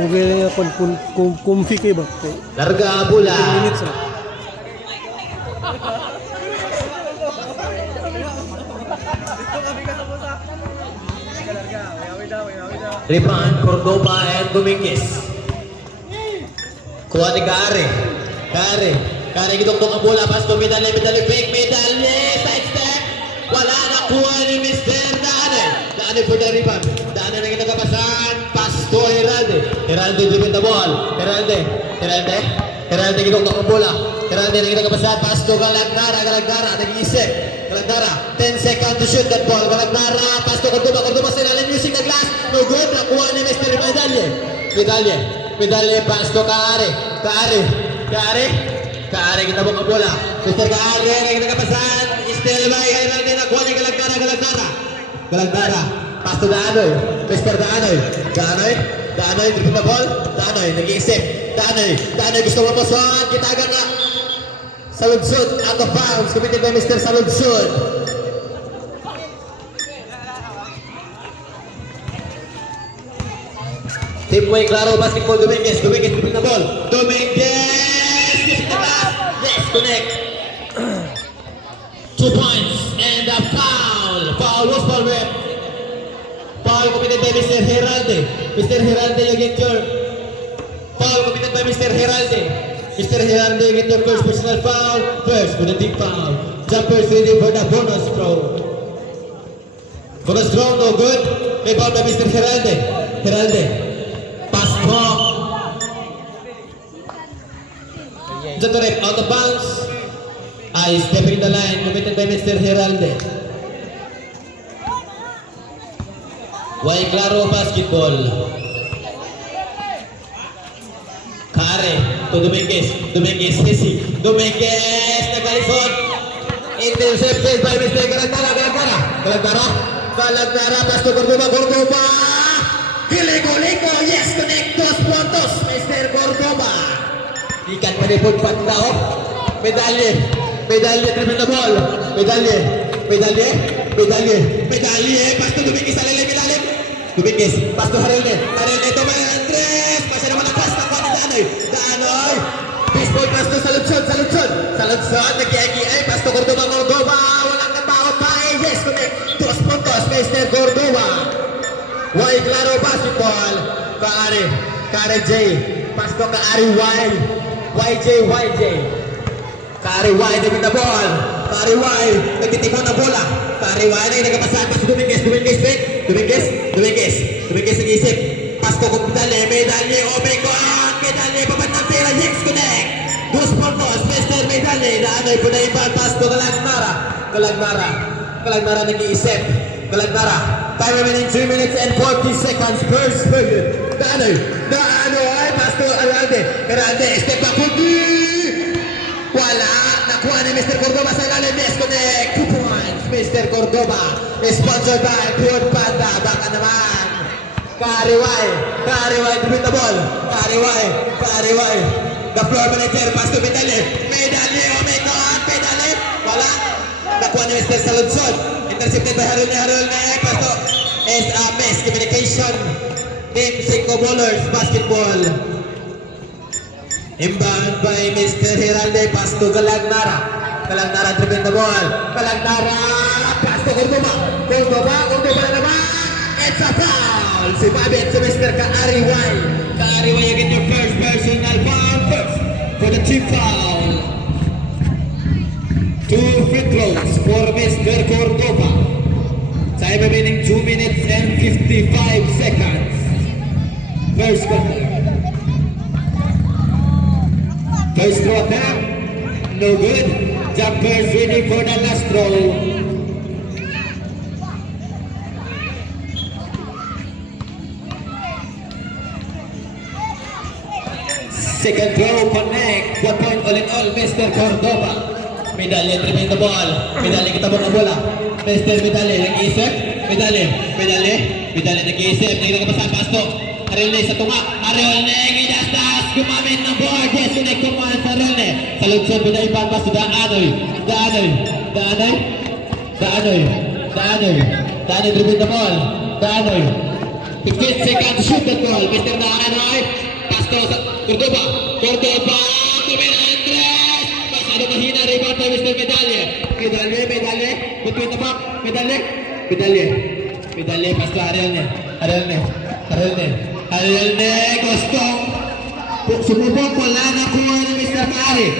Mugay comfy kayo ba? Larga bola. 10 minutes na. Rebound, Cordoba and Dominguez. Kuha ni Kare. Kare gitok-tok ang bola. Pasto, medalye, fake, medalye. Side step. Wala na kuha ni Mr. Dane for the rebound. Dane na kinagapasan. Pasto, Heralde dribbling the ball. Heralde gitok-tok ang bola. Heralde na kinagapasan. Pasto, Galagnara. Nag-iisip. Galagnara, 10 seconds to shoot that ball. Galagnara, Pasto, Cordoba sa ilalim using the glass. No good, nakuha ni Mr. Medalye, Pasto, Kare, kita mo ka bola. Mr. Kare, nagkakapasan. Still by Heralde, nakuha ni Galagnara, Pasto, Daanoy, Mr. Daanoy, dribbling the ball. Daanoy, nag-iisip. Daanoy, gusto mo pasan. Kita agad na. Saludsod, out of bounds, committed by Mr. Saludsod. Teamway, klaro, basketball, Dominguez dribbling the ball. Dominguez, using the pass. Yes, connect. 2 points and a foul. Loose ball whip. Foul committed by Mr. Heralde. Mr. Heralde, you get your foul committed by Mr. Heralde. Mr. Heralde, you get your first personal foul. First for the team foul. Jumpers ready for the bonus throw. Bonus throw, no good. Rebound by Mr. Heralde. Pass block. Jatorep out of bounds. Stepping the line, committed by Mr. Heralde. Why klaro basketball. Kare to Dominguez, Hesi. Dominguez, nagalisod. Intercepted by Mr. Galagnara, Pasto, Cordoba. Giling-giling, yes, connect 2 puntos, Mr. Cordoba. Ikan panipod pagdao. Medalye, dribbling the ball. Medalye, Pasto, Dominguez, ilalim. Dominguez, Pasto, Harelne, Tomay, Andres, pasya naman ang pass, nakuha ni Daanoy. Baseball, Pasto, Saludsod, nag-i-ay, Pasto, Cordoba, walang nagbaon pa, yes, connect, 2 puntos, Mr. Cordoba. Why, klaro, basketball, Kare J, Pasto, Kaari Y, YJ, Kare Y, dribbling the ball, Kare Y, nagtitimon na bola, Kare Y, nagkapasahan pa si Dominguez, nag-isip, Pasto, medalye, oh my God, medalye, papat ng pera, yes, connect, 2 puntos, Mr. Medalye, Daanoy po na iba, Pasto, Galagnara, nag-iisip, Galagnara, 5 minutes, 3 minutes and 40 seconds, first period, Daanoy, Pasto, Heralde, step back, wala, nakuha ni Mr. Cordoba sa ilalim, yes, connect, 2 points, Mr. Cordoba, sponsored by Pure Panda, baka naman, Kare Y, dribbling the ball, Kare Y, the floor manager, Pasto, medalye, oh my God, medalye, wala, nakuha ni Mr. Saludsod, intercepted by Harulne, Pasto, miss communication, Team 5 Bowlers, basketball, inbound by Mr. Heralde, Pasto, Galagnara, dribbling the ball, Pasto, Cordoba na naman, it's a foul, sumabit si Mr. Kaari Y, you get your first personal foul, first for the team foul, 2 free throws for Mr. Cordoba, time remaining 2 minutes and 55 seconds, first quarter. First throw attempt, no good. Jumpers ready for the last throw. Second throw, connect. 1 point all in all, Mr. Cordoba. Medalye, dribbling the ball. Medalye, kita mo ka bola. Mr. Medalye, nag-iisip. Medalye, nag-iisip. Nagkakapasan, Pasto. Harelne sa tunga. Harelne, ginastas. Gumamit ng board. Yes, connect to one sa Harelne. Saludsod, pinaipan pa sa Daanoy. Daanoy, dribbling the ball. Daanoy. 15 seconds to shoot that ball. Mr. Daanoy. Pasto sa Cordoba. Cordoba. Tumira Andres. Masyado mahina. Rebound by Mr. Medalye. Medalye. Between the back. Medalye. Pasto Ariel ne. Gustong. Sumubok. Wala na kuha ni Mr. Kari.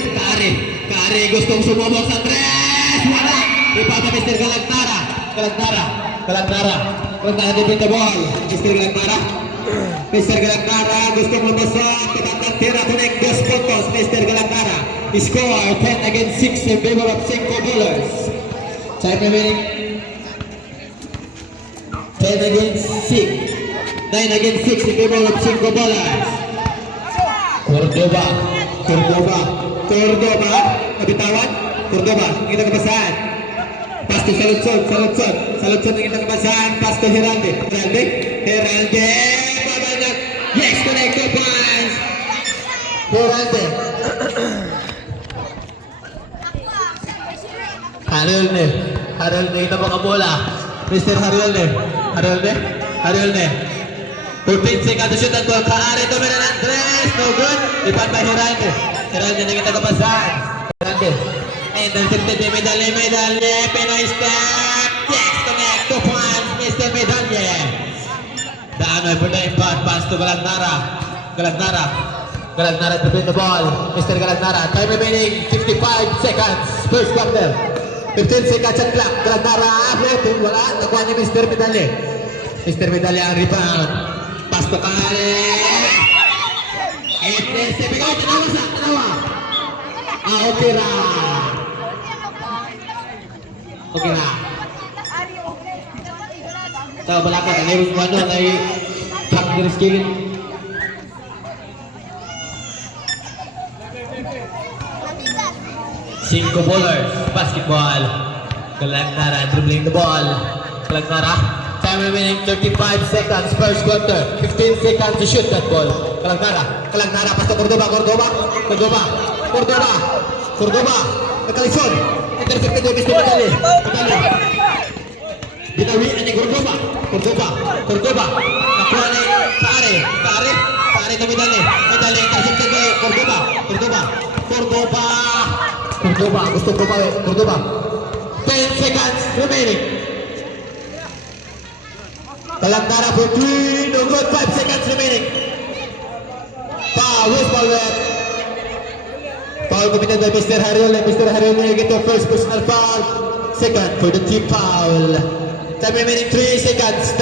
Gustong sumubok sa Andres. Wala. Rebound by Mr. Galantara. Defend the ball. Mr. Galantara gusto membesar ketatkan tira connect 2 puntos. Mr. Galantara score 10 against 6 in favor of 5 bowlers. Time remaining 10 against 6, 9 against 6 in favor of 5 bowlers. Cordoba kabitawan. Cordoba kita kebasahan. Pasto Saludson kita kebasahan. Pasto Heralde. Babalik. Yes, connect 2 points. Heralde. Harelne kita bola. Mr. Harelne. 14 seconds to shoot and goal. Kaari dominan Andres. No good. Lipat by Heralde na kita kebasahan. Heralde. And then medalye. Pinoy step. Yes, connect 2 points. Mr. Medalye. Danoy for the impact. Pass to Galantara to win the ball. Mr. Galantara. Time remaining 55 seconds. First quarter. 15 seconds at clock. Galantara. Floating. Wala. Nakuha ni Mr. Medalye. Ang rebound. Pass to Kare. Tanawa. Okay na. Tahu belakang tak lewat mana lagi tak garis kiri. Cinco bowlers, basketball. Galantara dribbling the ball. Time remaining 35 seconds, first quarter. 15 seconds to shoot that ball. Galantara pas to Cordoba. Kalisod. Intercepted by Mr. Medalye. Dinawian ni Cordoba. Nakuha ni Kare na Medalye. Intercepted by Cordoba. Gusto ko pa Cordoba. 10 seconds remaining. Galantara for 3. No good. 5 seconds remaining. Foul committed by Mr. Harel. And Mr. Harel will get the first personal foul. Second for the team foul. Time remaining 3 seconds.